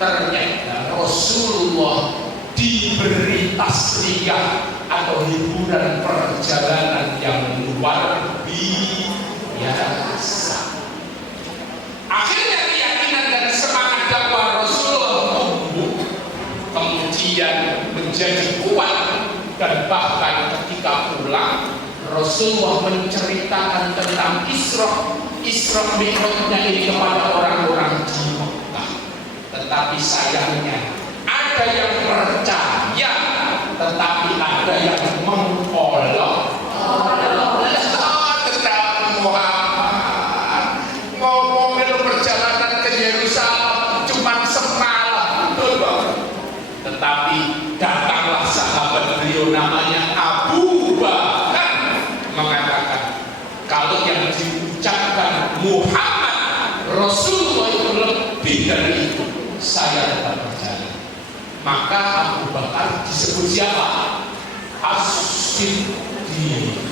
ternyata Rasulullah diberi tasriyah atau hiburan perjalanan yang luar biasa. Akhirnya keyakinan dan semangat dakwah Rasulullah tumbuh, kemudian menjadi kuat, dan bahkan ketika pulang Rasulullah menceritakan tentang Isra Mi'rajnya ini kepada orang-orang di Mekah. Tetapi sayangnya ada yang percaya, tetapi ada yang mengolok tentang Muhammad. Ngomongin perjalanan ke Yerusalem cuma semalam, tetapi datanglah sahabat beliau namanya Abu Bakar mengatakan, kalau yang diucapkan Muhammad Rasulullah itu lebih dari itu, saya tetap percaya. Maka Abu Bakar disebut siapa? As-Siddiq.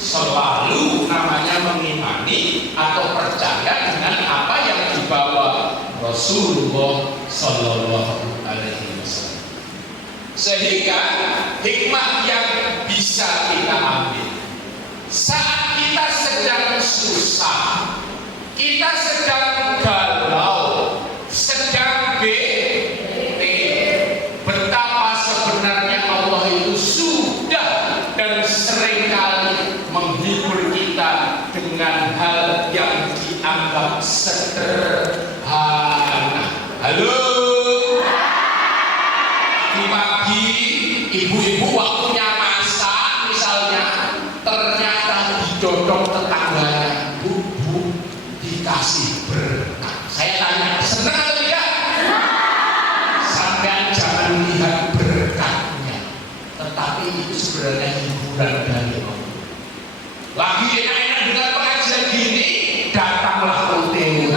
Selalu namanya mengimani atau percaya dengan apa yang dibawa Rasulullah Sallallahu Alaihi Wasallam. Sehingga hikmah yang bisa kita ambil saat kita sedang susah, kita sedang galau, sedang bete, betapa sebenarnya Allah itu sudah dan seringkali menghibur kita dengan hal yang dianggap sederhana. Halo, di pagi ibu-ibu waktunya masak misalnya, ternyata didodong tetangganya, bu dikasih berkah. Saya tanya, senang atau tidak? Sampai jangan lihat berkahnya, tetapi itu sebenarnya hiburan dari Allah. Lagi enak-enak dengan pengajian gini, datanglah ute-ute.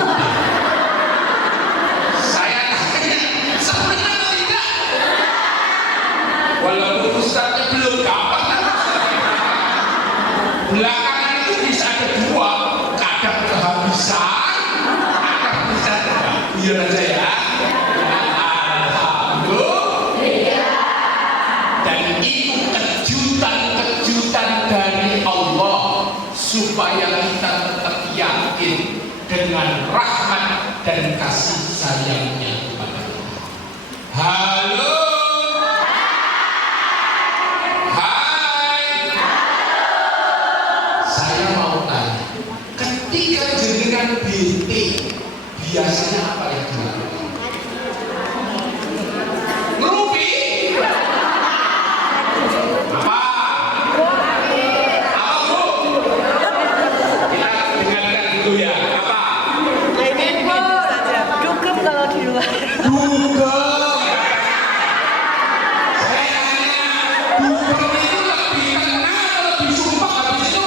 Saya tanya, senang atau tidak? Walaupun ustaznya belum gampang, belakangan itu bisa ada dua, kadang kehabisan, kadang bisa tidak. Iya aja ya. Alhamdulillah. Dan itu kejutan-kejutan dari Allah supaya kita tetap yakin dengan rahmat dan kasih sayangnya kepada kita. Halo. Ketika jenengan bete, biasanya apa yang dilakukan? Ngerupi? Apa? Apa bu? Kita dengarkan dulu ya. Apa? Main saja. Dugem kalau di luar. Dugem. Saya tanya, dugem itu lebih tenang atau lebih sumpah habis itu?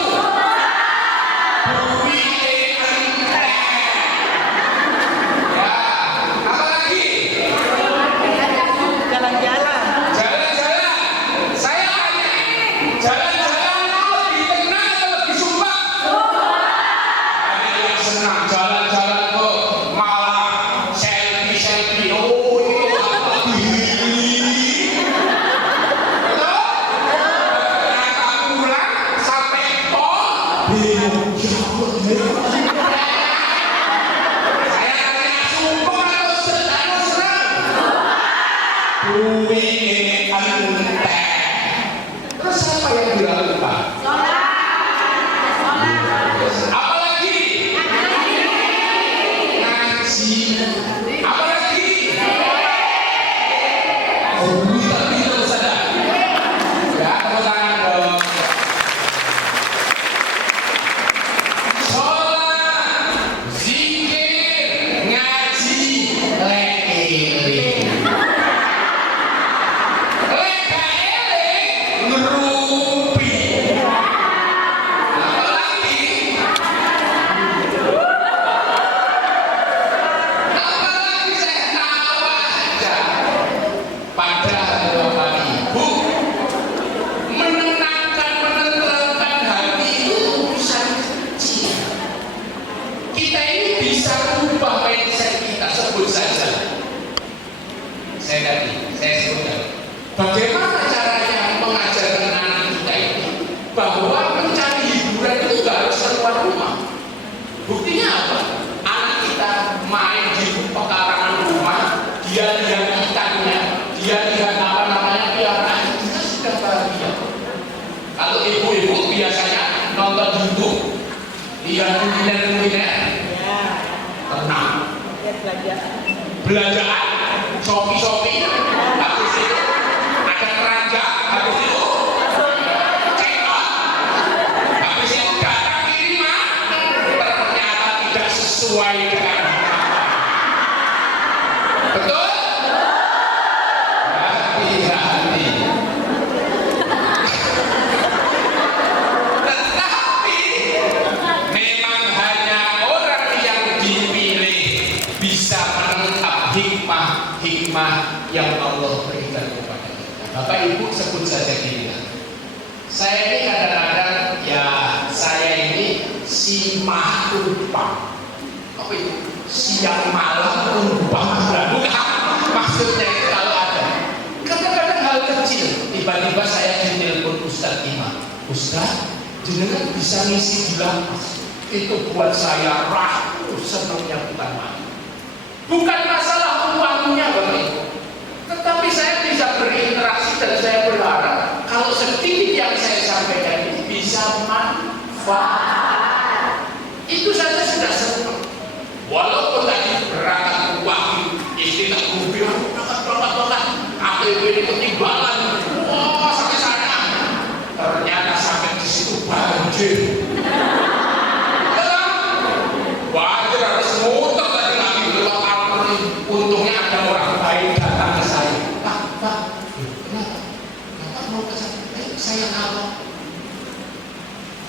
Terus apa yang dilakukan? Apalagi? Ngaji. Apalagi? Tapi terus saja. Ya, tepuk tangan dong. Sholat, zikir, ngaji, lekir. saya sebutkan. Bagaimana caranya mengajarkan anak kita ini bahwa mencari hiburan itu nggak harus keluar rumah. Buktinya apa? Anak kita main di pekarangan rumah, dia lihat ikannya, dia lihat apa namanya piaraan, kita sudah bahagia. Kalau ibu-ibu biasanya nonton YouTube, lihat kuliner, tenang. Belanjaan, Shopee, habis itu ada keranjang, habis itu check out, habis itu datang kiriman, ternyata tidak sesuai dengan betul? Hati-hati. Tetapi memang hanya orang yang dipilih bisa menangkap hikmah yang Allah berikan kepada kita. Bapak Ibu sebut saja dia. Saya ini kadang-kadang saya ini si mahlumpang. Apa itu? Siang malam lumpang. Bukan. Maksudnya itu kalau ada. Kadang-kadang hal kecil. Tiba-tiba saya ditelepon Ustadz Imam. Ustadz, jenengan bisa ngisi di lapas. Itu buat saya senangnya bukan main. Bukan masalah uangnya Bapak Ibu, tetapi saya bisa berinteraksi dan saya berharap kalau sedikit yang saya sampaikan ini bisa manfaat. Itu saja sudah senang. Walaupun tadi berangkat uang, istri tak mobil, berangkat, APB ini ketinggalan, sampai sana, ternyata sampai di situ banjir. Banjir harus muter tadi lagi lewat Alper. Untungnya ada orang baik datang ke saya. Pak, kenapa? Bapak mau ke sana? Saya ngawal.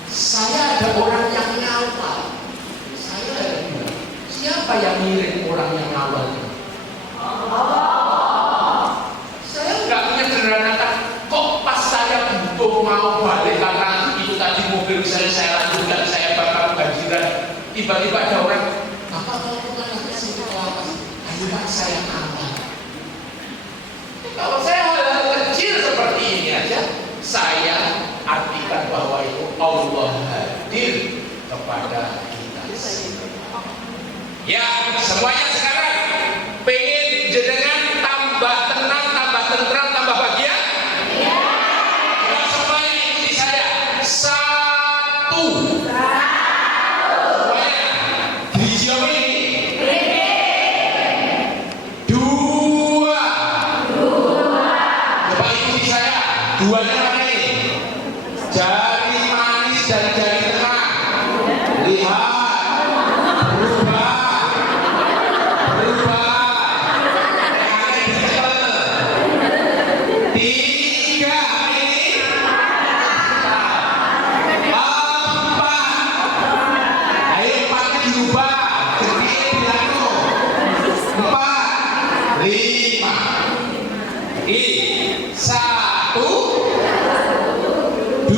Saya ada orang yang ngawal. Saya ada bilang, siapa yang ngirim orang yang ngawal? Saya nggak menyederhanakan. Kok pas saya butuh mau balik karena itu tadi mobil saya lanjutkan, saya bakal banjiran. Tiba-tiba ada orang, Bapak mau kemana ke sini? Ayo Pak, saya aman. Kalau saya hal-hal kecil seperti ini aja, saya artikan bahwa itu Allah hadir kepada kita. Ya, semuanya sekarang pengen jenengan tambah tenang, tambah tentram, tambah bahagia. Ya. Semuanya ikuti saya. 1. Duanya mana ini? Jari manis dan jari tengah. Lihat, berubah. Tiga ini. 4. Ayo 4 diubah. Jadi bilangku 4, 5. Ini 1, 2,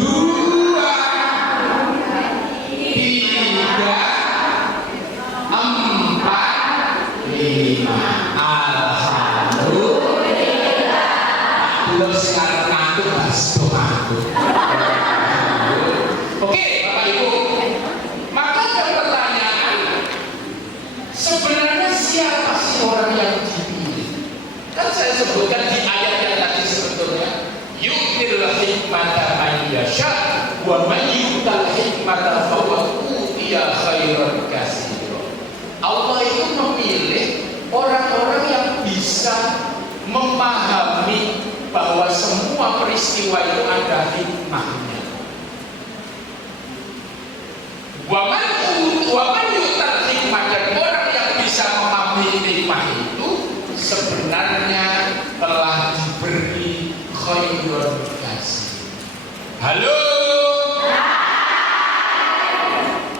3, 4, 5. Alhamdulillah. Belum sekarang ngantuk mas, Oke, Bapak Ibu. Maka ada pertanyaan, sebenarnya siapa sih orang yang dipilih? Kan saya sebutkan di ayat yang tadi sebetulnya. Yu'til hikmata man yasha wa man yu'tal hikmata fahuwa utiya khairan katsira. Allah itu memilih orang-orang yang bisa memahami bahwa semua peristiwa itu ada hikmahnya. Wa man yu'tal hikmah, dan orang yang bisa memahami hikmah itu sebenarnya telah diberi khairan katsira. Halo.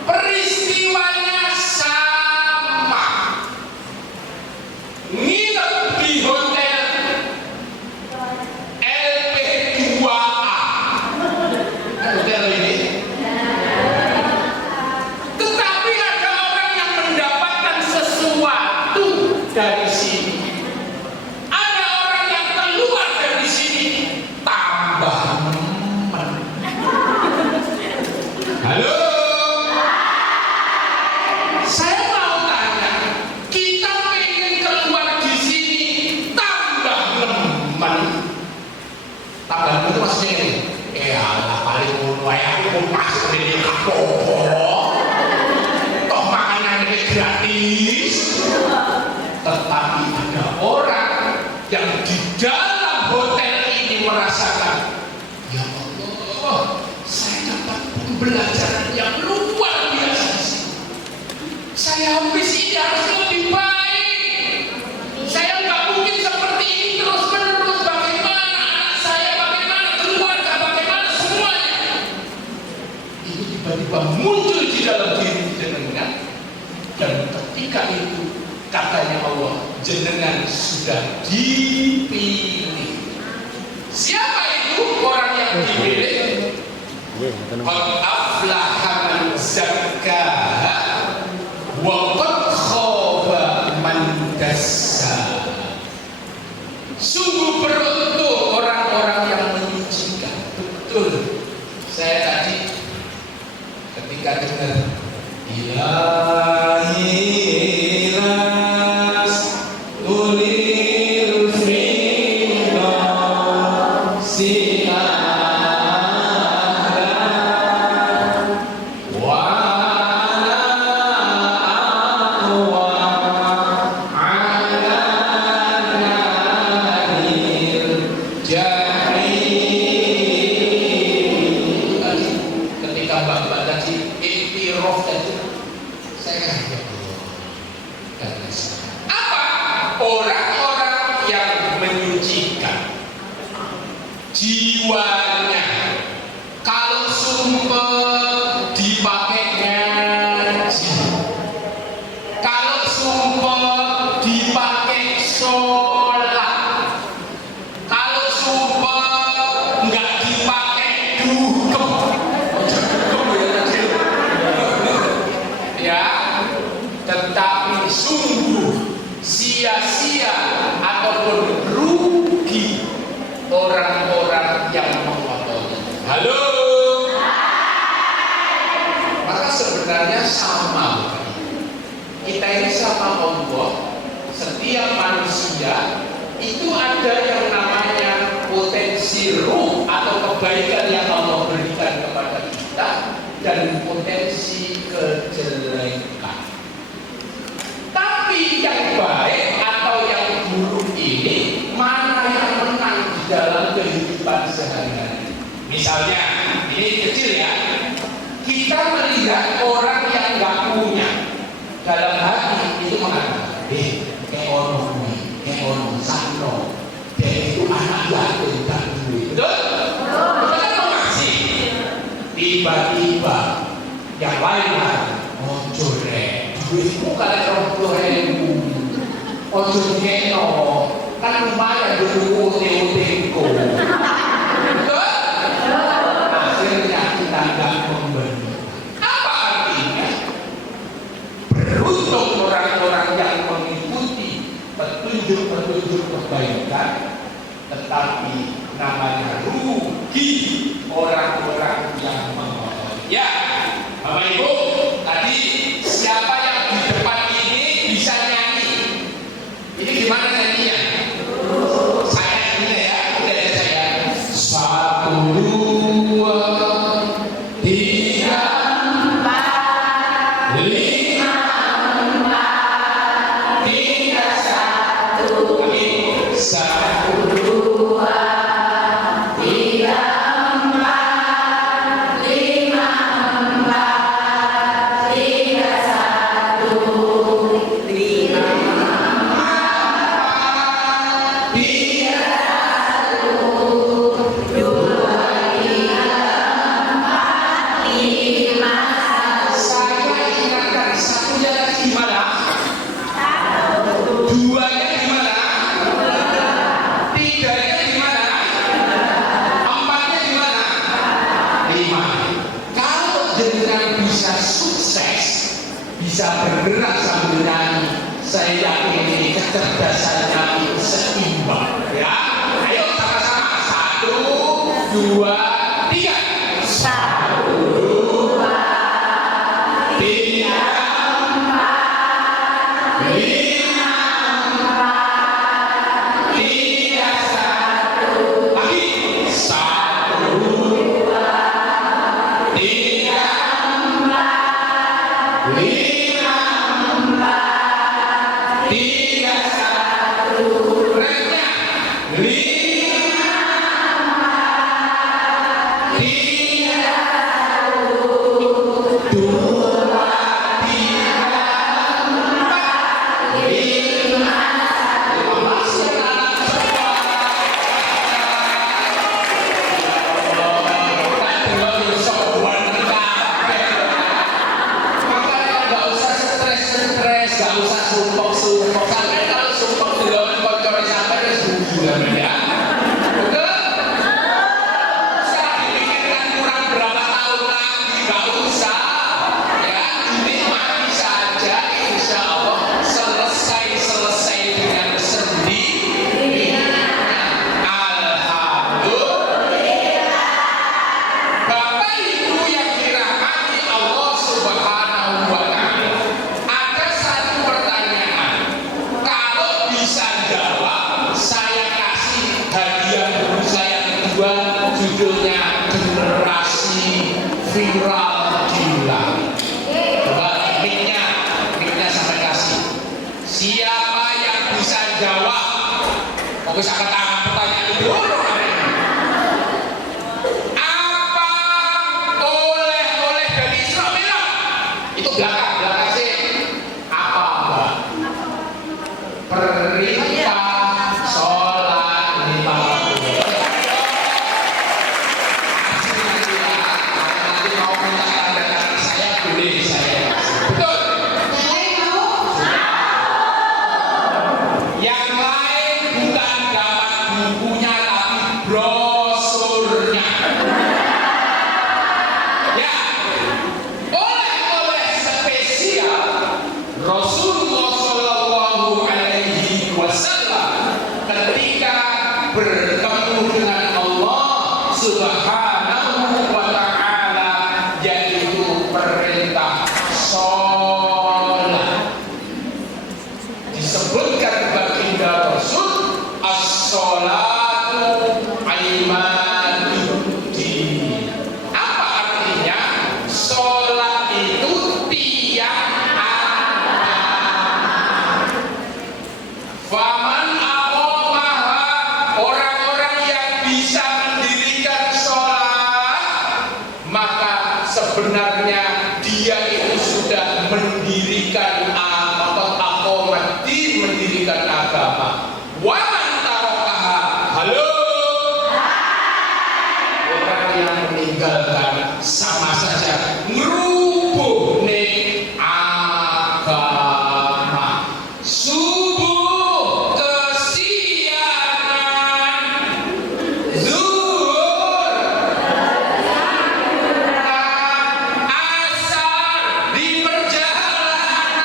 Peristiwanya sama. Nginep di hotel LP2A. Hotel ini. Tetapi ada orang yang mendapatkan sesuatu dari sini. Ada Saya mau tanya, kita pengen keluar di sini tambah nemen. Tambah nemen itu maksudnya ini. Alah paling ngono ae aku mau masuk ini apa-apa. Toh makanan ini gratis. Tetapi ada orang yang di dalam hotel ini merasakan, ya Allah, saya dapat pembelajaran yang luar biasa di sini. Saya habis ini harus lebih baik. Saya nggak mungkin seperti ini terus menerus. Bagaimana anak saya, bagaimana keluarga, bagaimana semuanya. Itu tiba-tiba muncul di dalam diri jenengan, dan ketika itu katanya Allah, jenengan sudah dipilih. Siapa itu orang yang dipilih? Qad aflaha man zakkaha wa qad khaba man dassaha. Sungguh beruntung orang-orang yang menyucikan. Betul. Saya tadi ketika dengar ilahi jiwanya. Kalau sumpah dipakai ngaji, kalau sumpah dipakai sholat, kalau sumpah nggak dipakai dukem, ya, tetapi sungguh sia-sia ataupun rugi orang-orang yang mengotori. Halo. Maka sebenarnya sama. Kita ini sama Allah. Setiap manusia itu ada yang namanya potensi ruh atau kebaikan yang Allah berikan kepada kita, dan potensi kejelekan. Tapi yang baik atau yang buruk ini mana yang menang di dalam kehidupan sehari-hari? Misalnya, ini kecil ya, kita melihat orang yang nggak punya, dalam hati itu mengatakan, ekonomi, sano, dan itu anak yatim dan duit. Betul? Kita kan mengasih. Tiba-tiba yang lain ojo re, duitmu kalian 20.000, ojo keno, kan lumayan dulu utang-utangku. Betul? Akhirnya kita nggak memberi. Apa artinya? Beruntung orang-orang yang mengikuti petunjuk-petunjuk kebaikan, tetapi namanya rugi orang-orang yang mengotori. Ya, Bapak Ibu, tadi siapa yang di depan ini bisa nyanyi? Ini gimana nyanyinya? Saya ini ya, udah ya saya. 1, 2, 3, 4, 5, 4, 3, 1. Lagi 1, 2, 3, 4, 5, 4, 3, 1, 5. Bisa bergerak sambil nyanyi, saya yakin ini kecerdasannya itu seimbang, ya. Ayo sama-sama, 1, 2, 3. 1, 2, 3, 4, Siapa yang bisa jawab? Kok bisa katakan pertanyaan itu? Apa oleh-oleh dari Israel? Itu belakang sih. Apa Mbak? Perintah sholat lima waktu. Nanti mau minta tanda tangan saya boleh saya. Betul. Yang lain bukan gambar bukunya tapi brosurnya. Ya, oleh spesial Rasulullah Shallallahu Alaihi Wasallam ketika bertemu dengan Allah Subhanahu wa Ta'ala, yaitu perintah sholat. Disebutkan baginda Rasul, as-sholatu imaduddin. Apa artinya? Sholat itu tiang agama. Faman aqamaha, orang-orang yang bisa mendirikan sholat, maka sebenarnya dia itu sudah mendirikan mendirikan agama. Waman tarokaha, halo, orang yang meninggalkan sama saja ngerubuh nih agama. Subuh kesiangan, zuhur asar di perjalanan,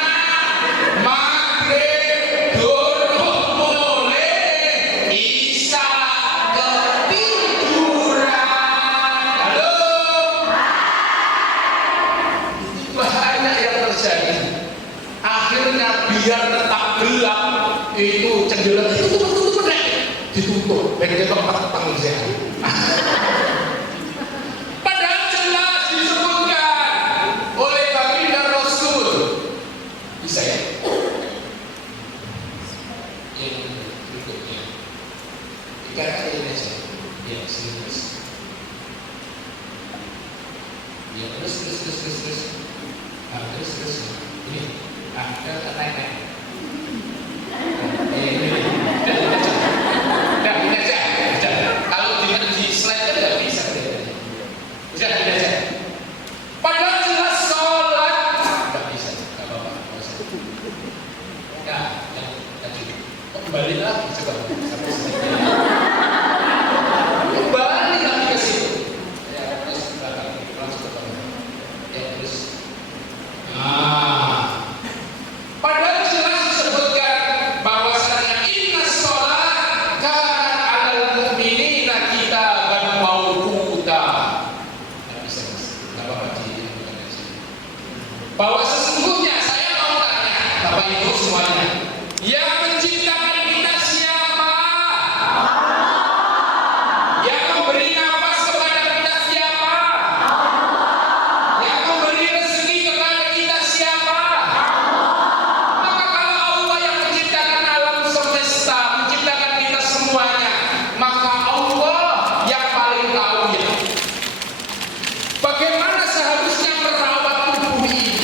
maghrib duduk mulai, isya ketiduran. Halo, banyak yang terjadi. Akhirnya biar tetap gelap itu cenderung ditutup, dan kita petang saja. Padahal jelas disebutkan oleh baginda Rasul. Bisa ya? Yang berikutnya. Dikatakan ini saja. Ya, terus. Ya, terus. Nah, terus. Ini. Naik. Ini aja. Kalau dilihat di slide kan nggak bisa. Bisa ini aja. Padahal jelas sholat nggak bisa, nggak apa-apa. Ya, tadi. Kembali lagi coba. Kembali lagi ke situ. Ya, terus langsung ke bawah. Ya, terus. Padahal jelas disebutkan bahwasanya inna sholat kanat 'alal mu'minina kitaban mawquta. Nggak bisa, nggak apa-apa bahwa sesungguhnya saya mau tanya Bapak Ibu semuanya, yang menciptakan kita siapa? Yang memberi nafas kepada kita siapa? Yang memberi rezeki kepada kita siapa? Maka kalau Allah yang menciptakan alam semesta, menciptakan kita semuanya, maka Allah yang paling tahu ya. Bagaimana seharusnya merawat tubuh ini?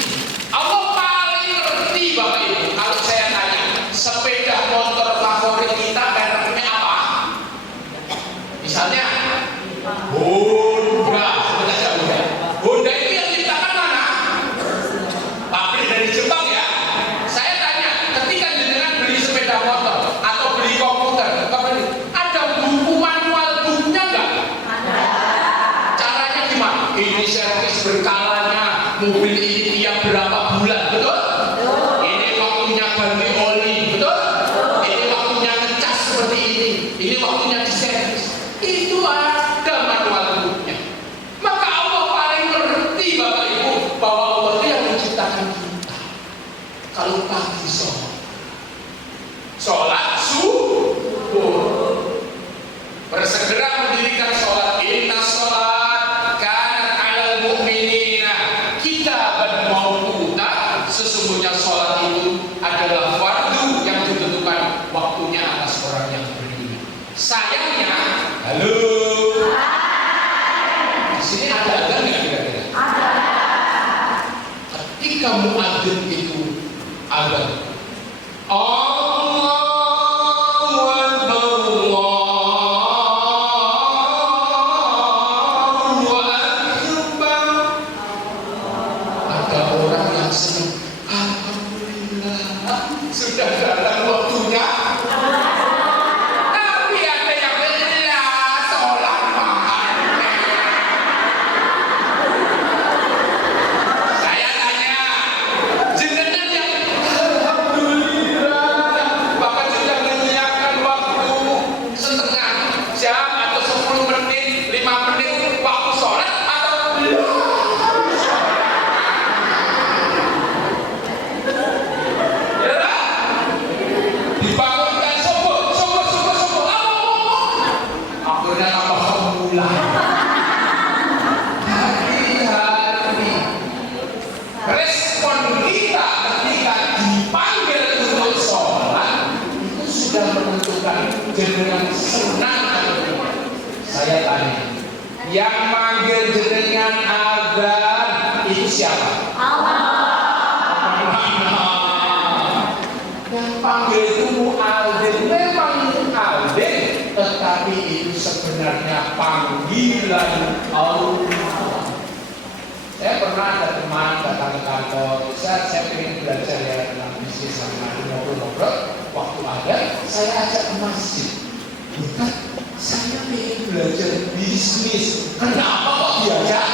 Allah paling ngerti Bapak Ibu. Kalau saya tanya, sepeda motor favorit kita mereknya apa? Misalnya Honda. Honda itu yang ciptakan mana? Pabrik dari Jepang ya. Saya tanya, ketika jenengan beli sepeda motor atau beli komputer, ada buku manual bukunya nggak? Caranya gimana? Ini servis berkalanya, mobil ini tiap berapa bulan, betul? Ini waktunya ganti oli, betul? Ini waktunya ngecas seperti ini waktunya diservis. Itu ada manual bukunya. Maka Allah paling ngerti Bapak Ibu bahwa Allah itu yang menciptakan kita. Kalau pagi sholat subuh, bersegera mendirikan sholat. Inna sholat kanat 'alal mu'minina kitaban mawquta. Sesungguhnya sholat itu adalah fardu muadzin itu azan. Sudah datang waktunya, tapi ada yang lelah sholat makan. Saya tanya, jenengan yang alhamdulillah bahkan sudah menyiapkan waktu setengah jam atau 10 menit, 5 menit waktu sholat atau dibangunkan subuh, akhirnya tambah semula. Hati-hati, respon kita ketika dipanggil untuk sholat itu sudah menentukan jenengan senang atau tidak. Saya tanya, yang manggil jenengan azan itu siapa? Yang panggil itu muadzin, memang muadzin, tetapi itu sebenarnya panggilan Allah. Saya pernah ada teman datang ke kantor, saya ingin belajar ya tentang bisnis sama ngobrol-ngobrol. Waktu ada, saya ajak ke masjid. Bukan, saya ingin belajar bisnis. Kenapa kok diajak?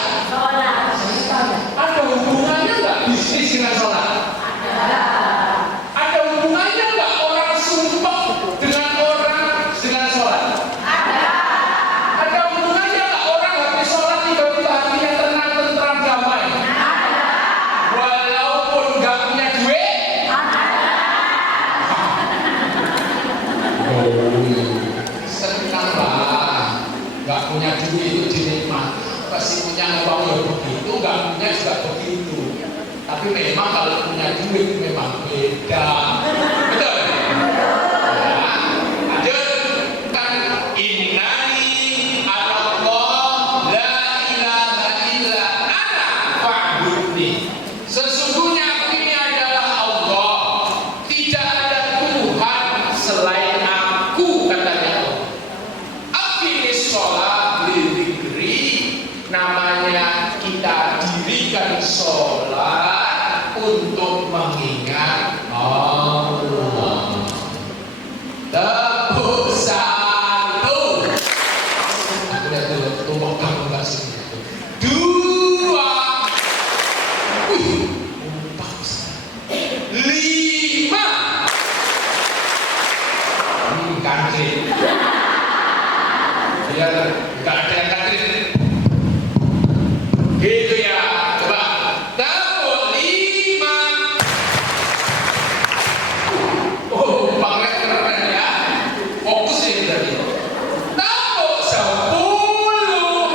Saya tanya, ada hubungannya nggak bisnis dengan sholat? Ada hubungannya nggak orang sumpah dengan orang dengan sholat? Ada hubungannya nggak orang habis sholat tiba-tiba hatinya tenang, tentram, damai? Walaupun nggak punya duit? Senang lah, nggak punya duit itu dinikmati. Pasti punya uang ya begitu, nggak punya juga begitu. Tapi memang kalau punya duit memang beda. Betul? Ya. Lanjut. Kan innani Allah la ilaha illa ana fa'budni. Sesungguhnya aku ini adalah Allah. Tidak ada Tuhan selain aku, katanya Allah. Aqimis sholat lidzikri. Namanya kita dirikan sholat untuk mengingat Allah. Tepuk satu. Aku lihat dulu, tumpuk kamu nggak sini. Dua. Empat. Lima. Kantri. Biar nggak ada yang kantri. Gitu ya, coba tepuk 5. Banglet keren ya. Fokus ini berarti. Tepuk 10.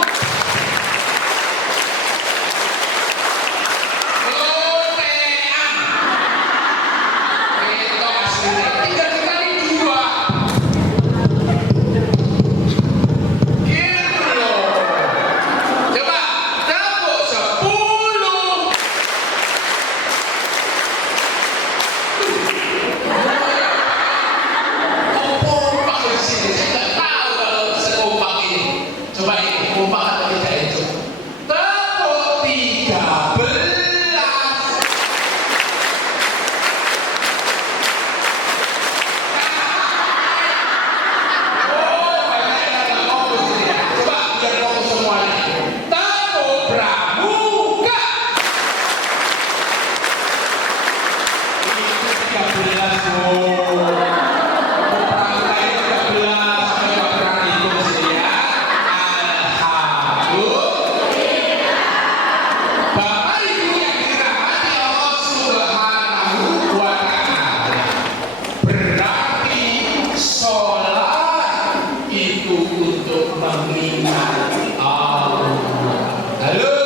Lotean. Itu aslinya 3 kali 2. Gitu loh. Coba tepuk 10. Kompak di sini, saya nggak tahu kalau sekompak ini. Coba ini kompak atau tidak itu. Tepuk 13. Banyak yang nggak fokus ini. Coba biar fokus semuanya. Tepuk pramuka. Itu 13 Bu. Pramuka itu 13. Saya nggak pernah hitung sih ya. Alhamdulillah. Bapak Ibu yang dirahmati Allah Subhanahu wa Ta'ala. Berarti sholat itu untuk mengingat Allah. Halo.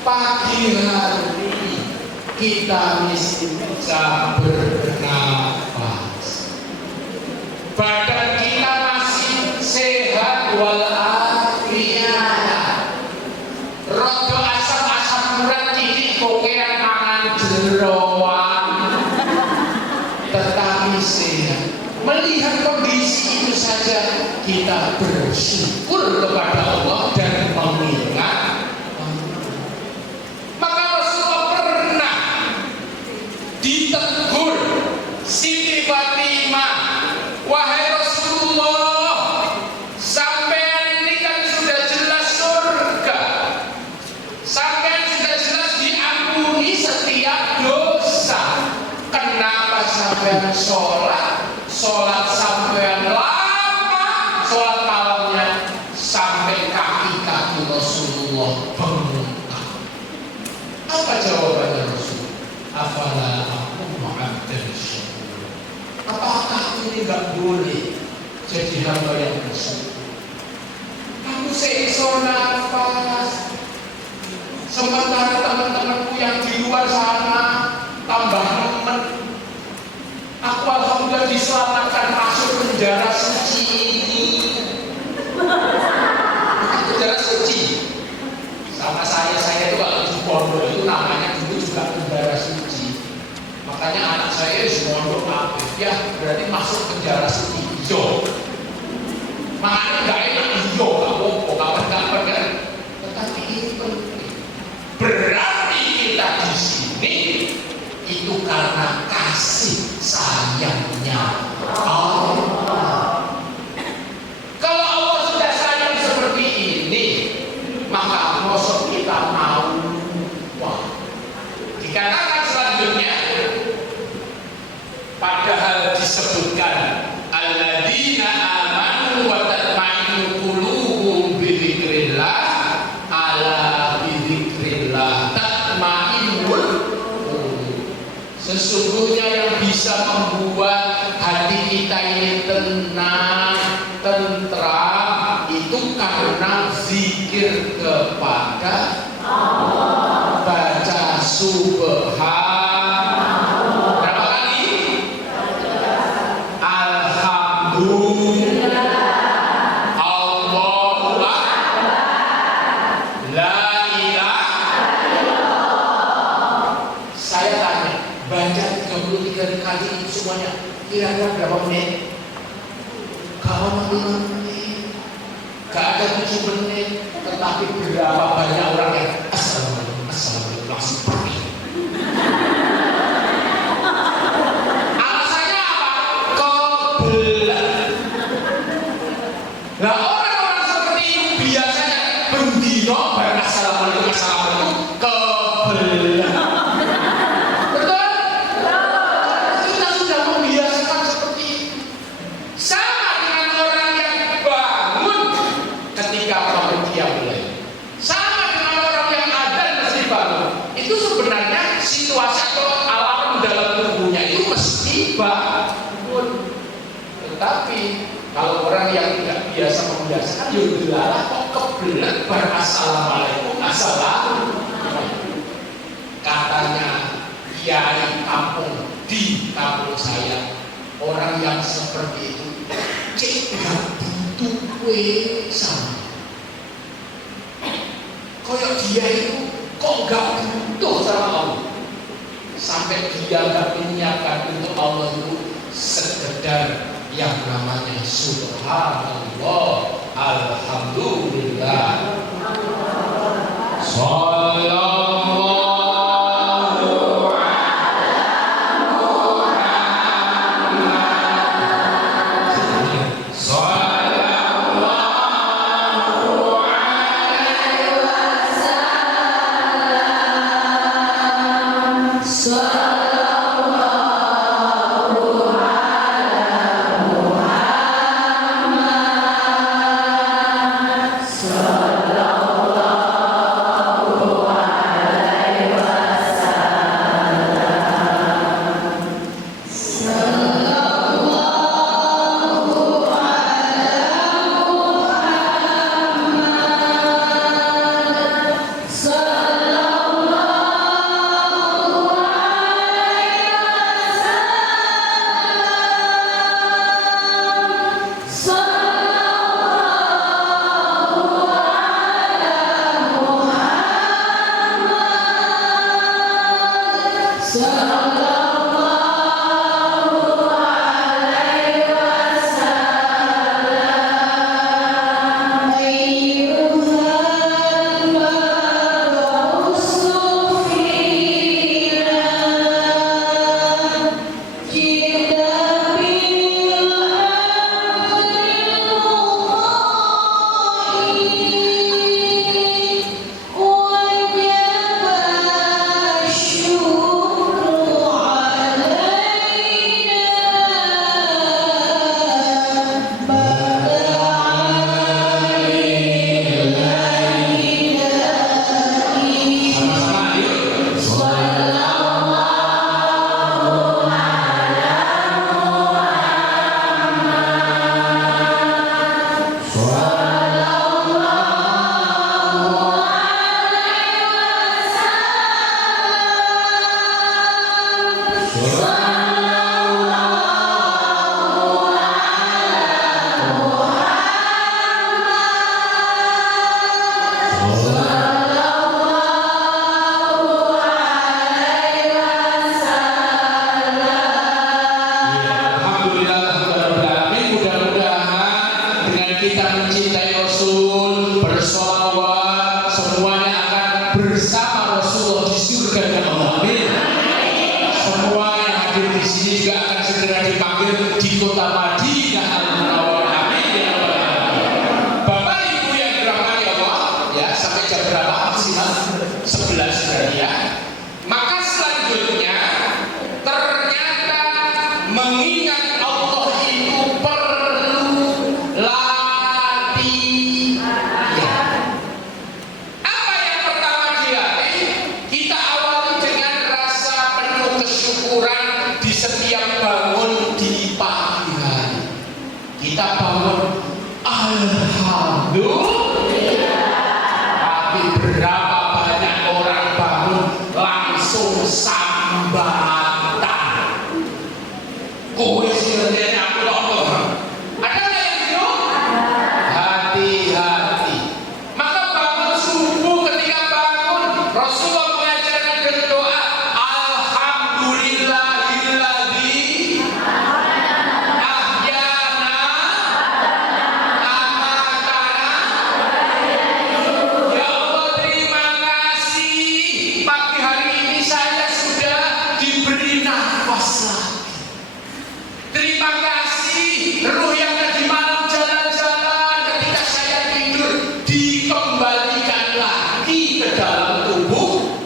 Pagi hari kita mesti bisa bernafas. Badan kita masih sehat walafiat. Rodo asam jeroan, tetapi sehat. Melihat kondisi itu saja kita bersyukur kepada Allah dan mengingat. Maka Rasulullah pernah ditegur Siti Fatimah, wahai Rasulullah, sampean ini kan sudah jelas surga, sampean sudah jelas diampuni setiap dosa, kenapa sampean sholat sampean lama, sholat malamnya sampai kaki-kaki Rasulullah bengkak? Apa jawabannya Rasul? Afala aku mu'abdan syukur. Apakah ini gak boleh jadi hamba yang bersyukur? Aku seisor nafas, sementara teman-temanku yang di luar sana tambah nemen. Aku alhamdulillah diselamatkan masuk penjara suci ini. Penjara suci. Sama saya itu kalau di pondok itu namanya dulu juga penjara suci. Makanya anak saya di pondok aktif ya, berarti masuk penjara suci. Yo. Makanya nggak enak yo, kapan kan. Tetapi ini penting. Berarti kita di sini itu karena kasih sayangnya Allah. Kalau Allah sudah sayang seperti ini, maka mosok kita mau. Wah, dikatakan selanjutnya, padahal disebutkan alladzina amanu wa tatma'innu qulubuhum bi dzikrillah, ala bi dzikrillah tatma'innul qulub. Sesungguhnya yang bisa membuat hati kita ini tenang, tentram, itu karena zikir kepada Allah. Baca subhanallah berapa kali? Alhamdulillah, Allahu akbar, la ilaha illallah. Saya tanya, baca 33 kali itu semuanya kira-kira berapa menit? Kalau 5 menit, gak ada 7 menit, tetapi berapa banyak orang yang assalamualaikum langsung pergi. Alasannya apa? Kebelet. Nah, orang-orang seperti itu biasanya bendino bareng assalamualaikum kebelet. Betul? Kita sudah membiasakan seperti itu. Sama dengan orang yang bangun ketika bangun dia mulai. Sama dengan orang yang adzan mesti bangun. Itu sebenarnya situasi atau alarm dalam tubuhnya itu mesti bangun. Tetapi kalau orang yang tidak biasa membiasakan, ya udahlah kok kebelet berassalamualaikum katanya kiai kampung di kampung saya, orang yang seperti itu cek gak butuh kue sama. Kayak dia itu kok gak butuh sama Allah, sampai dia gak menyiapkan untuk Allah itu sekedar yang namanya subhanallah, alhamdulillah, sallallahu bersama Rasulullah di surga dan Allah. Amin. Semua yang hadir di sini juga akan segera dipanggil di kota Madinah Al-Munawwarah. Amin ya rabbal alamin. Bapak Ibu yang dirahmati Allah, ya sampai jam berapa maksimal? 11 berarti ya. Maka selanjutnya ternyata mengingat Allah itu perlu latihan. Apa yang pertama dilatih? Kita awali dengan rasa penuh kesyukuran di setiap bangun di pagi hari. Kita bangun alhamdulillah. Tapi berapa banyak orang bangun langsung sambatan. Kowe sirene aku loh. Ada nggak yang gitu? Hati-hati. Maka bangun subuh, ketika bangun Rasulullah mengajarkan berdoa alhamdulillahilladzi ahyana amatana. Ya Allah, terima kasih pagi hari ini saya sudah diberi nafas lagi. Terima kasih ruh yang tadi malam jalan-jalan ketika saya tidur dikembalikan lagi ke dalam tubuh.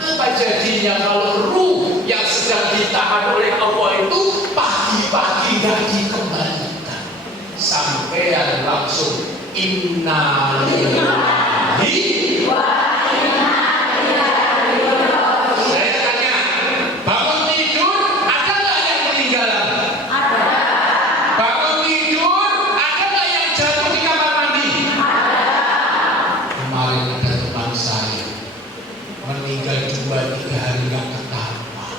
Apa jadinya kalau ruh yang sedang ditahan oleh Allah itu pagi-pagi tidak dikembalikan? Sampai langsung innalillahi wa saya tanya, bangun tidur ada nggak yang ketinggalan? Bangun tidur ada nggak yang jatuh di kamar mandi? Kemarin ada teman saya meninggal 2-3 hari nggak ketahuan.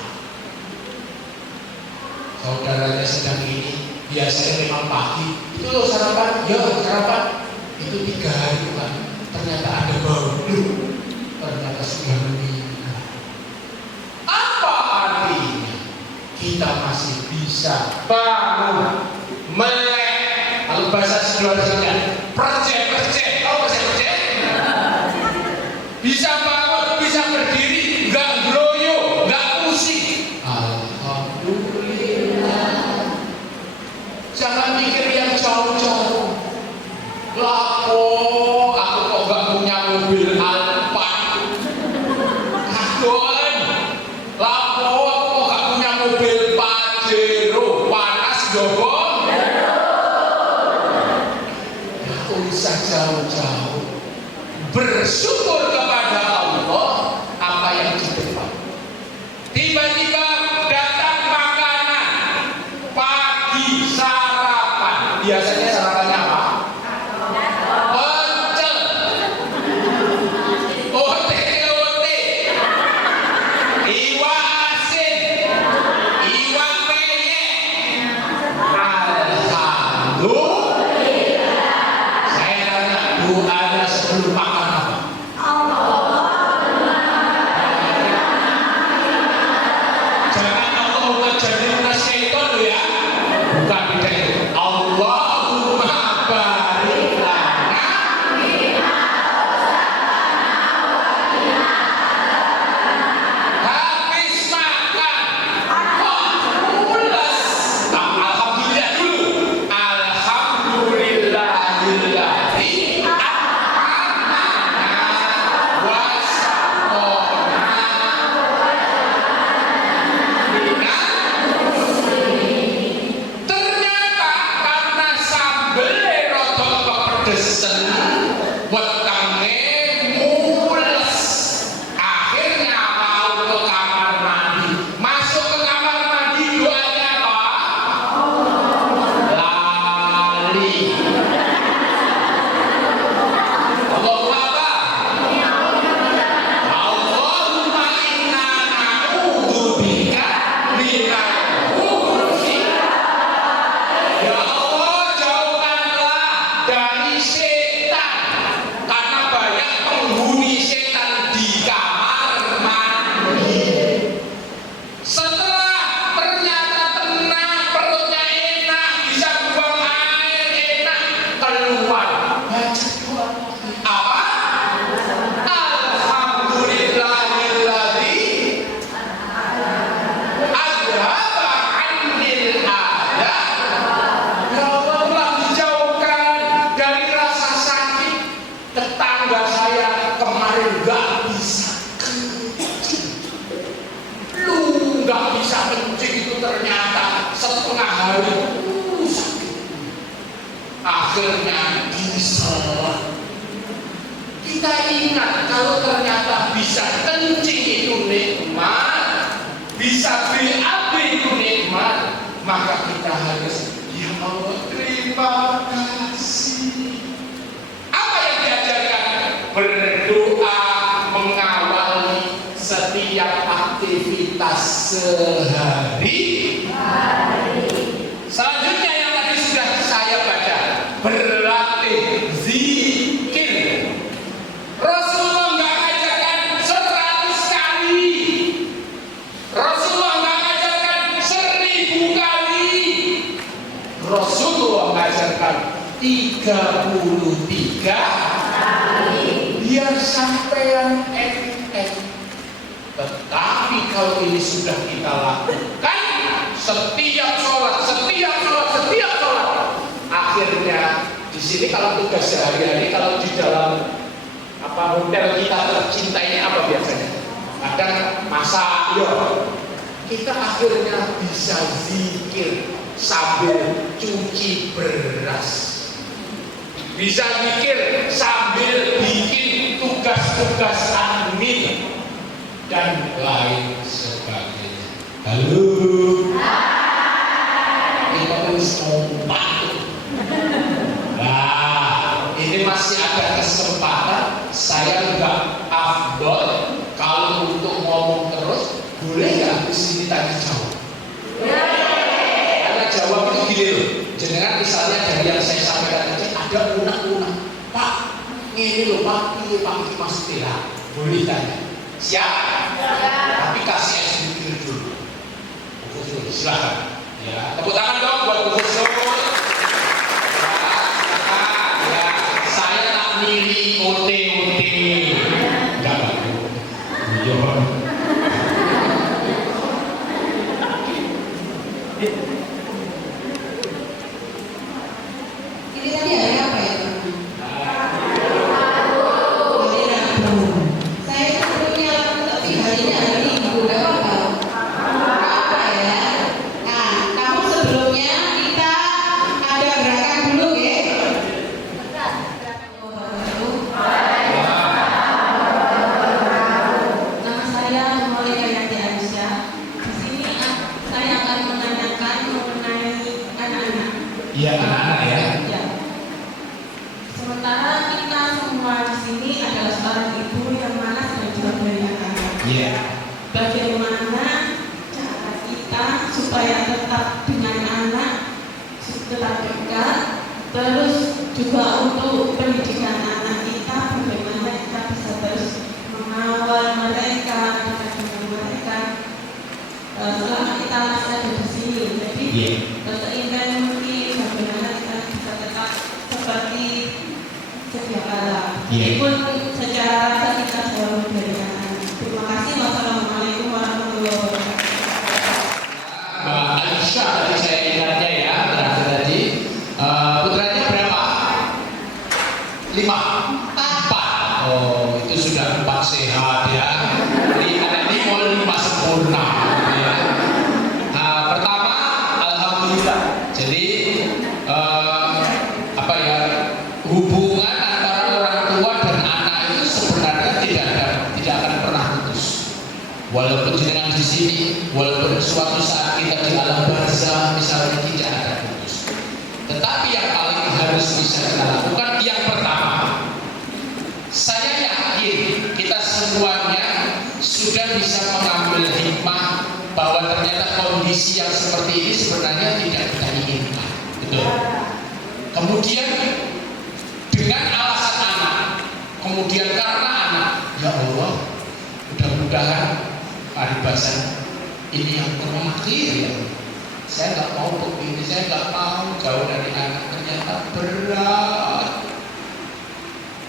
Saudaranya sedang ini biasanya memang pagi itu loh sarapan, ya sarapan itu 3 hari Pak. Ternyata ada bau, ternyata sudah meninggal. Apa artinya? Kita masih bisa bangun, melek. Kalau bahasa Sidoarjonya, perceh-perceh. Tahu perceh-perceh? Bisa bangun, bisa berdiri, nggak groyo, nggak pusing. Alhamdulillah. Jangan mikir yang jauh-jauh. Lapo, aku kok nggak punya mobil Alphard. Kagon. Lapo, aku kok nggak punya mobil Pajero. Panas dong. Nggak usah jauh-jauh. Bersyukur kepada Allah apa yang di depan. Tiba-tiba datang makanan pagi sarapan. Biasanya sarapannya apa? Pecel, ote-ote, iwak asin, iwak peyek. Alhamdulillah. Saya tanya, doanya sebelum makan apa? minal kufri. Ya Allah, jauhkanlah dari setan, karena banyak penghuni setan di kamar mandi. Setelah ternyata tenang, perutnya enak, bisa buang air enak, keluar baca doa apa? Alhamdulillahilladzi adhaba 'annil adha. Ya Allah, telah dijauhkan dari rasa sakit. Tetangga saya kemarin gak bisa kencing. Lu gak bisa kencing itu ternyata setengah hari sakit. Akhirnya diselat. Kita ingat kalau ternyata bisa kencing itu nikmat, bisa BAB itu nikmat, maka kita harus ya Allah terima kasih. Apa yang diajarkan? Berdoa mengawali setiap aktivitas sehari. Selanjutnya yang tadi sudah saya baca, berlatih zikir. Rasulullah nggak ngajarkan 100 kali, Rasulullah nggak ngajarkan 1000 kali, Rasulullah ngajarkan 33 kali. Biar sampean tetapi kalau ini sudah kita lakukan setiap sholat, akhirnya di sini kalau tugas sehari-hari, kalau di dalam hotel kita tercinta ini apa biasanya? Kadang masak, kita akhirnya bisa zikir sambil cuci beras, bisa zikir sambil bikin tugas-tugas admin dan lain sebagainya. Halo. Kita terus kompak. Nah, ini masih ada kesempatan. Saya nggak afdol kalau untuk ngomong terus, boleh nggak di sini tanya jawab? Karena jawab itu gini loh. Jenengan misalnya dari yang saya sampaikan tadi ada unak-unak, Pak, ini loh Pak, ini Pak itu maksudnya, boleh tanya. Siap? Tapi kasih sedikit dulu. Khusus, silakan. Ya, tepuk tangan dong buat khusus. Ya, saya tak milih OT-OT. Enggak bagus. Ini tadi hari apa ya? Hari Rabu. Saya itu punya tapi hari ini hari Minggu, nggak apa-apa. Apa ya? Nah, kamu sebelumnya kita ada gerakan dulu ya. Nama saya Maulida Yanti Aisyah. Di sini saya akan menanyakan mengenai anak-anak. Iya, anak-anak ya. Ya. Sementara kita semua di sini adalah seorang ibu yang mana sedang juga punya anak. Iya. Bagaimana cara kita supaya tetap dengan anak tetap dekat, terus juga untuk pendidikan anak kita, bagaimana kita bisa terus mengawal mereka, dekat dengan mereka selama kita masih ada di sini. Jadi seindah mungkin bagaimana kita bisa tetap seperti sedia kala. Meskipun secara rasa kita jauh dari anak. Terima kasih. Wassalamualaikum warahmatullahi wabarakatuh. Mbak Aisyah tadi saya ingatnya ya, terakhir tadi putranya berapa? 5? 4. Oh, itu sudah 4 sehat ya. Ini mau 5 sempurna ya. Pertama, alhamdulillah. Jadi hubungan antara orang tua dan anak itu sebenarnya tidak akan pernah putus. Walaupun jenengan di sini, walaupun suatu saat kita di alam barzah misalnya tidak ada putus. Tetapi yang paling harus bisa kita lakukan yang pertama, saya yakin kita semuanya sudah bisa mengambil hikmah bahwa ternyata kondisi kondisi yang seperti ini sebenarnya tidak kita inginkan, betul. Kemudian dengan alasan anak, kemudian karena anak, ya Allah, mudah-mudahan paribasan ini yang terakhir ya. Saya nggak mau begini, saya nggak mau jauh dari anak, ternyata berat.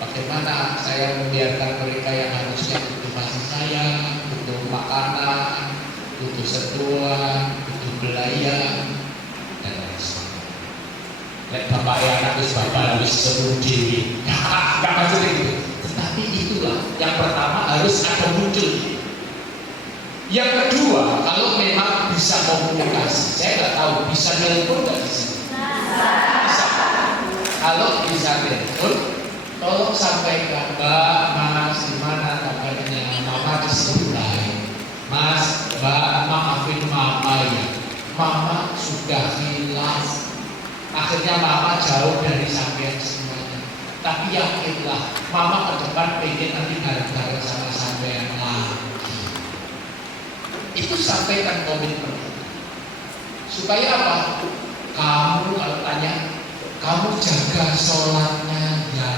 Bagaimana saya membiarkan mereka yang harusnya butuh kasih sayang, butuh makanan, butuh sentuhan, butuh belayan, dan lain sebagainya. Lihat bapak yang anak bapak harus seluruh diri, nggak maksudnya gitu. Tetapi itulah yang pertama harus ada muncul. Yang kedua, kalau memang bisa komunikasi, saya nggak tahu bisa telepon nggak di sini? Bisa. Kalau bisa telepon, tolong sampaikan, Mbak, Mas, gimana kabarnya? Mama disuruh Mas, Mbak, maafin Mama ya. Mama sudah hilaf. Akhirnya Mama jauh dari sampean semuanya. Tapi yakinlah, Mama ke depan pengen nanti bareng-bareng sama sampean lagi. Itu sampaikan komitmen. Supaya apa? Kamu kalau tanya, kamu jaga sholatnya ya.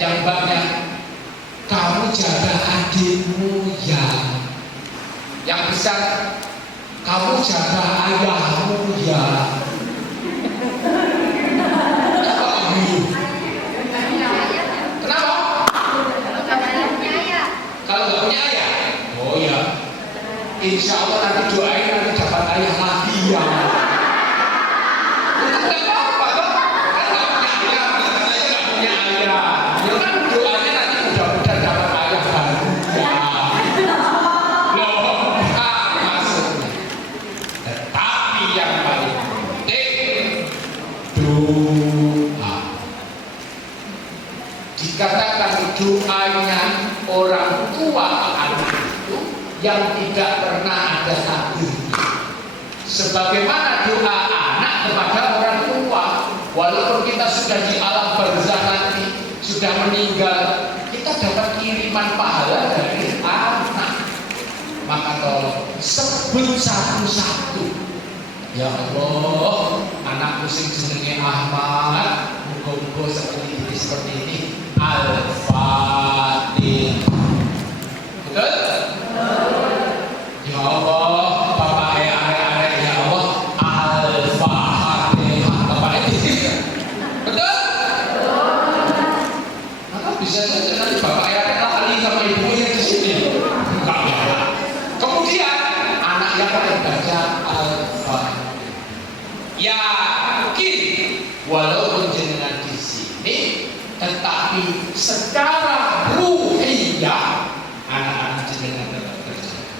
Yang banyak, kamu jaga adikmu ya. Yang besar, kamu jaga ayahmu ya. Kenapa? Kalau nggak punya ayah, oh ya, insya Allah nanti doain nanti dapat ayah lagi ya. Nggak apa-apa kan? Kan nggak punya ayah, katanya nggak punya ayah. Ya kan doanya nanti mudah-mudahan dapat ayah baru ya. Loh, maksudnya. Tetapi yang paling penting doa. Dikatakan doanya orang tua anak itu yang tidak pernah ada takdirnya. Sebagaimana doa anak kepada orang tua, walaupun kita sudah di alam barzah nanti, sudah meninggal, kita dapat kiriman pahala dari anak. Maka tolong sebut satu-satu. Ya Allah, anakku sing jenenge Ahmad, muga-muga seperti ini. Al-Fatihah. Betul? Ya Allah, Bapak ayah-ayah, ya Allah, Al-Fatihah. Bapak ini. Betul? Maka bisa saja nanti Bapak ayah kali sama ibu yang di sini. Enggak ya. Kemudian anak yang paling baca Al-Fatihah. Yakin walaupun jenengan di sini, tetapi secara ruhiyah anak-anak jenengan tetap terjaga.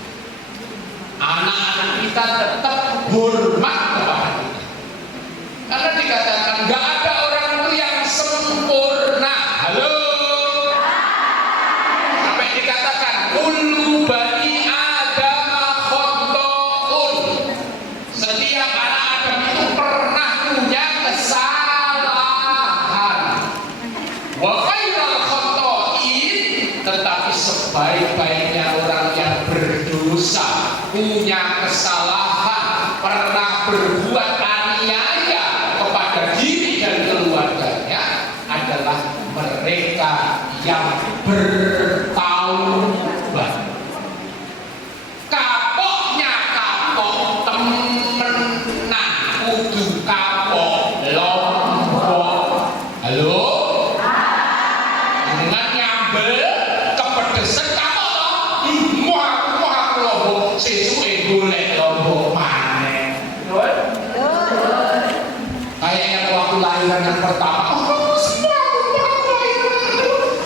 Anak-anak kita tetap hormat kepada kita. Karena dikatakan nggak ada orang itu yang sempurna. Halo. Sampai dikatakan kullu bani Adam khotoun. Setiap anak Adam itu pernah punya kesalahan. Wa khairal khotoin, tetapi sebaik-baiknya orang yang berdosa, punya kesalahan, pernah berbuat aniaya kepada diri dan keluarganya adalah mereka yang bertaubat. Kapoknya kapok temenan, kudu kapok lombok. Halo? Dengan nyambel kepedesan kapok muak lombok sesuai golek lombok maneh. Kayaknya waktu lahiran yang pertama,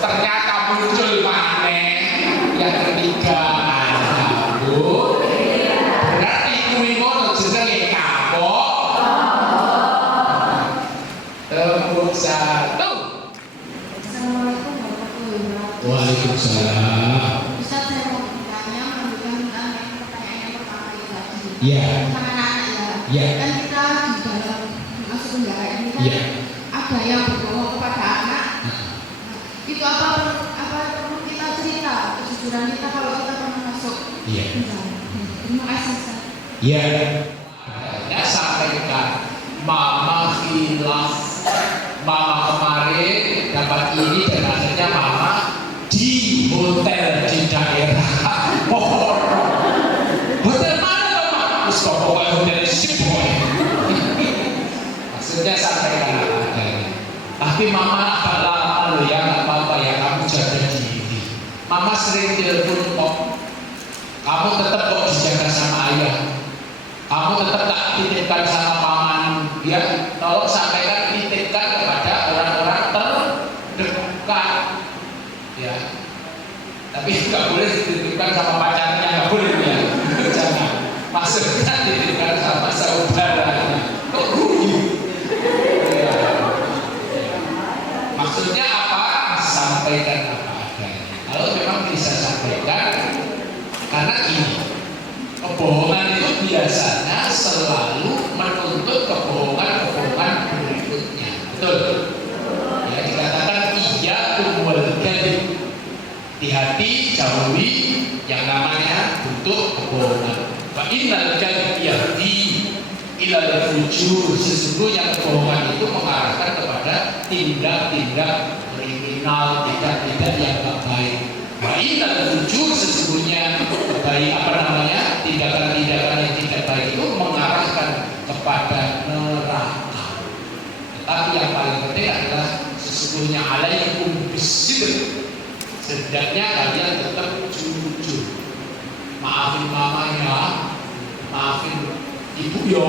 ternyata muncul maneh yang ketiga. Aduh, berarti kuwi ngono jenenge kapok. Tembung satu. Assalamualaikum warahmatullahi wabarakatuh. Waalaikumsalam. Ustaz, saya mau bertanya melanjutkan tentang pertanyaan yang pertama tadi. Iya. Tentang anak-anak ya. Iya. Kan kita di dalam masuk penjara ini kan Iya. ada yang berbohong kepada anak. Itu apa perlu kita cerita kejujuran kita kalau kita pernah masuk Iya. penjara. Terima kasih Ustaz. Ya, saya sampaikan mama hilaf, mama kemarin dapat ini dan akhirnya mama di hotel di daerah Pohon. Hotel mana mama? Terus kok pokoknya hotel Siboy. Maksudnya sampaikan apa adanya. Tapi mama agak lama loh ya, nggak apa-apa ya, kamu jaga diri. Mama sering telepon kok. Kamu tetap kok dijaga sama ayah. Kamu tetap tak titipkan sama paman. Ya, tolong sampaikan titipkan kepada orang-orang terdekat. Ya. Tapi nggak boleh dititipkan sama pacarnya, nggak boleh ya. Jangan. Maksudnya dititipkan sama saudaranya. Kok rugi? Ya. Maksudnya apa? Sampaikan apa adanya. Kalau memang bisa sampaikan, karena ini kebohongan itu biasanya selalu menuntut kebohongan berikutnya. Betul? Ya, dikatakan iya kumul kadhib. Hati-hati, jauhi yang namanya bentuk kebohongan. Fa innal kadhib yahdi ilal fujur. Sesungguhnya kebohongan itu mengarahkan kepada tindak-tindak kriminal, tindak-tindak yang tak baik. Wa innal fujur, sesungguhnya tindakan-tindakan yang tidak baik itu mengarahkan kepada neraka. Tetapi yang paling penting adalah sesungguhnya alaikum bisidq. Setidaknya kalian tetap jujur. Maafin mamanya, maafin ibu yo,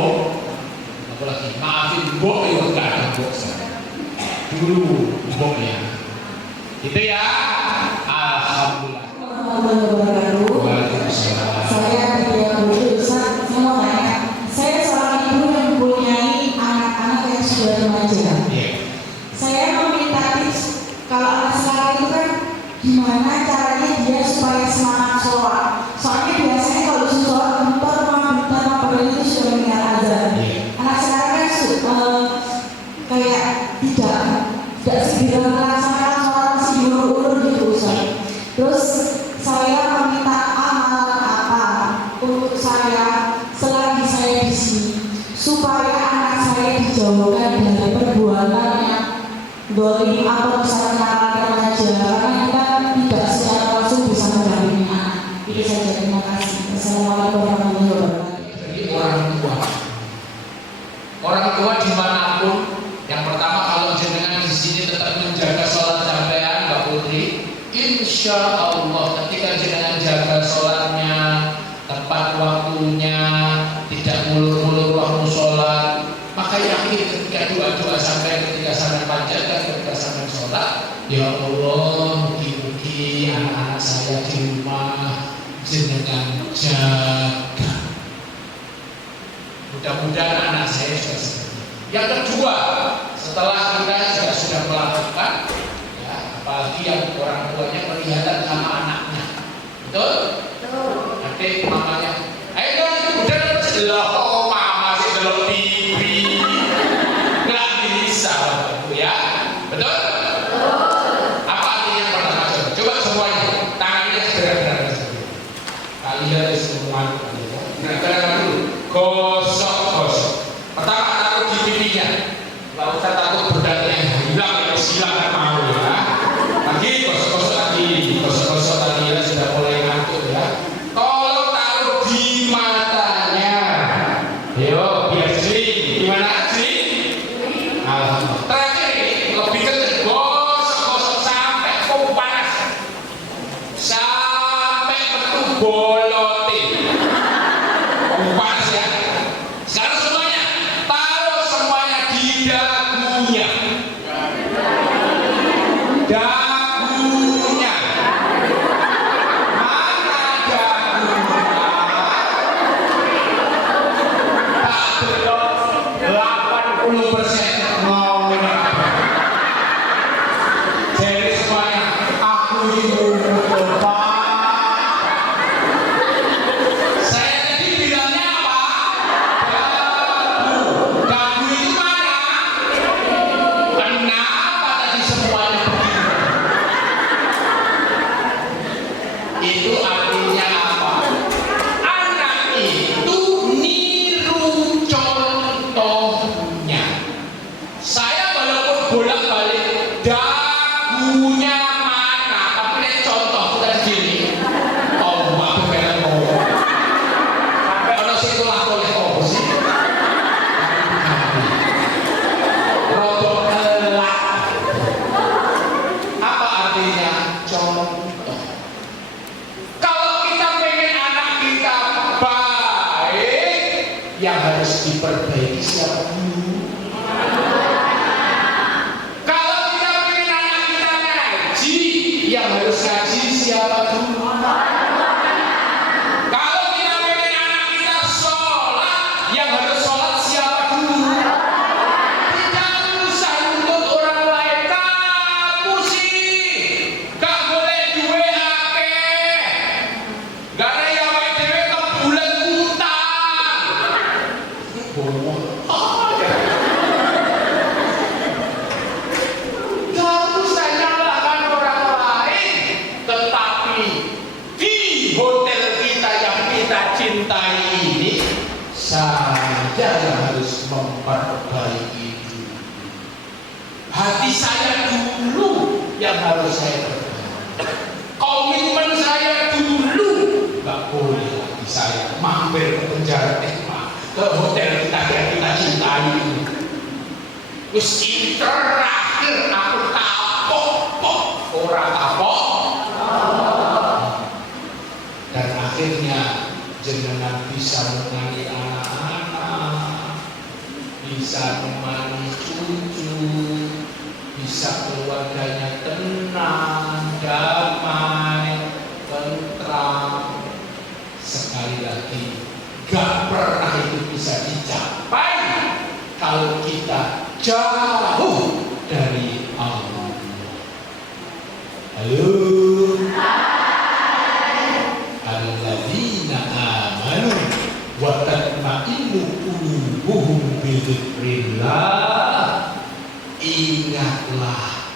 apalagi maafin mbok yo, gak ada mbok saya. Dulu mboknya. Gitu ya. Alhamdulillah. Saya tidak Ustaz, saya mau tanya. Saya seorang ibu yang mempunyai anak-anak yang sudah remaja. Saya meminta tips kalau anak sekarang itu kan gimana caranya dia supaya semangat sholat. Soalnya biasanya kalau sholat bentar padahal itu sudah mendengar azan. Anak sekarang kan kayak tidak segera melaksanakan sholat, masih diulur-ulur gitu Ustaz. Terus saya meminta amalan apa untuk saya selagi saya di sini supaya anak saya dijauhkan dari perbuatan yang dolim atau misalnya remaja, karena kita tidak secara langsung bisa mendampingi anak. Itu saja, terima kasih. Assalamualaikum warahmatullahi wabarakatuh. Jadi orang tua dimanapun, yang pertama kalau jenengan di sini tetap menjaga sholat sampean Mbak Putri, insya Allah ketika jenengan jaga sholatnya, tepat waktunya, tidak mulur-mulur waktu sholat, maka yakin ketika doa-doa sampai ketika sampai panjatkan ketika sampai sholat, ya Allah, mugi-mugi anak-anak saya di rumah jenengan jaga. Mudah-mudahan anak saya juga seperti itu. Yang kedua, setelah kita juga sudah melakukan, ya, apalagi yang orang tuanya kelihatan sama anaknya, betul? Nanti mamanya, ayo itu udah jelas, oh mama sih belum TV, nggak bisa, ya, betul? Apa artinya yang pertama? Coba semuanya, tangannya segera-segera. Kalian semua, gerak-gerak dulu, gosok. Pertama taruh di pipinya, nggak usah takut bedaknya hilang, ya silakan mau ya. Lagi gosok-gosok lagi ya, sudah mulai ngantuk ya. Tolong taruh di matanya. Yo, biar sering. Gimana sering? Alhamdulillah. Terakhir ini lebih kencang, gosok sampai kau panas, sampai betul bolotin. Panas ya. Sekarang semuanya taruh semuanya di dagunya. Dagunya. Mana dagunya? Tak belum 80% mau. Jadi semuanya aku ibu bapak. Saya tadi bilangnya apa? yang harus diperbaiki siapa dulu? Kalau kita ingin anak kita ngaji, yang harus ngaji siapa dulu? Kalau kita ingin anak kita sholat, yang harus sholat siapa dulu? Tidak usah nuntut orang lain. Kamu sih gak boleh duwe akeh, karena yang baik dewe kebulan utang. Gak usah nyalahkan orang lain, tetapi di hotel kita yang kita cintai ini saja yang harus memperbaiki dulu. Hati saya dulu yang harus saya perbaiki. Komitmen saya dulu. Gak boleh hati saya mampir ke penjara ke hotel kita yang kita cintai ini. Meski terakhir aku kapok, orang kapok. Dan akhirnya jenengan bisa mengenali anak-anak, bisa menemani cucu, bisa keluarganya tenang, damai, tentram. Sekali lagi, gak pernah itu bisa dicapai kalau kita jauh dari Allah. Halo. Alladzina amanu wa tatma'innu qulubuhum bi dzikrillah. Ingatlah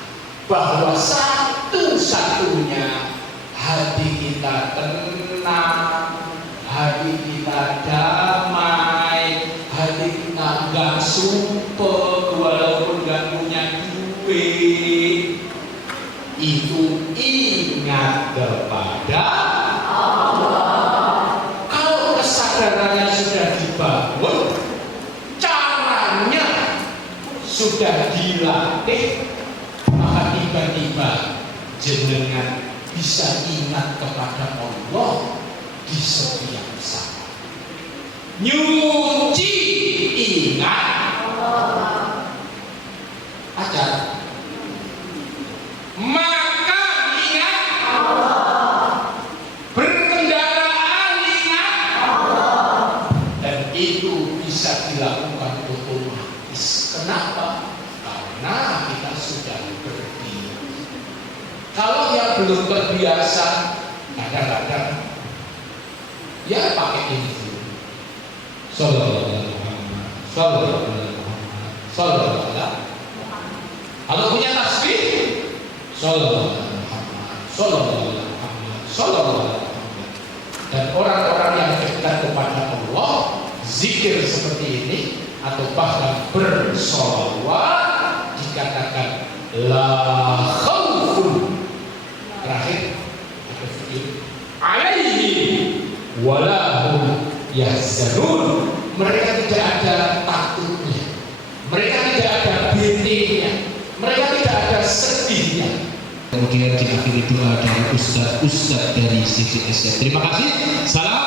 bahwa satu-satunya hati kita tenang, hati kita damai, hati kita gak sumpah walaupun gak punya duit. Itu ingat kepada Allah. Kalau kesadarannya sudah dibangun, caranya sudah dilatih, maka tiba-tiba jenengan bisa ingat kepada Allah di setiap saat. Nyuci ingat ajar, makan ingat berkendaraan ingat, dan itu bisa dilakukan otomatis. Kenapa? Karena kita sudah berbiasa. Kalau yang belum terbiasa, kadang-kadang ya pakai ini dulu. Sallallahu alaihi Muhammad, sallallahu alaihi Muhammad, sallallahu alaihi. Kalau punya tasbih, sallallahu alaihi Muhammad, sallallahu alaihi Muhammad, sallallahu alaihi Muhammad. Dan orang-orang yang dekat kepada Allah, zikir seperti ini atau bahkan bersolawat, dikatakan la khaufun. Terakhir ada fikir alaihi walahum yahzanun. Mereka tidak ada takutnya, mereka tidak ada betenya, mereka tidak ada sedihnya. Kemudian diakhiri doa dari Ustadz dari CCS. Terima kasih. Salam.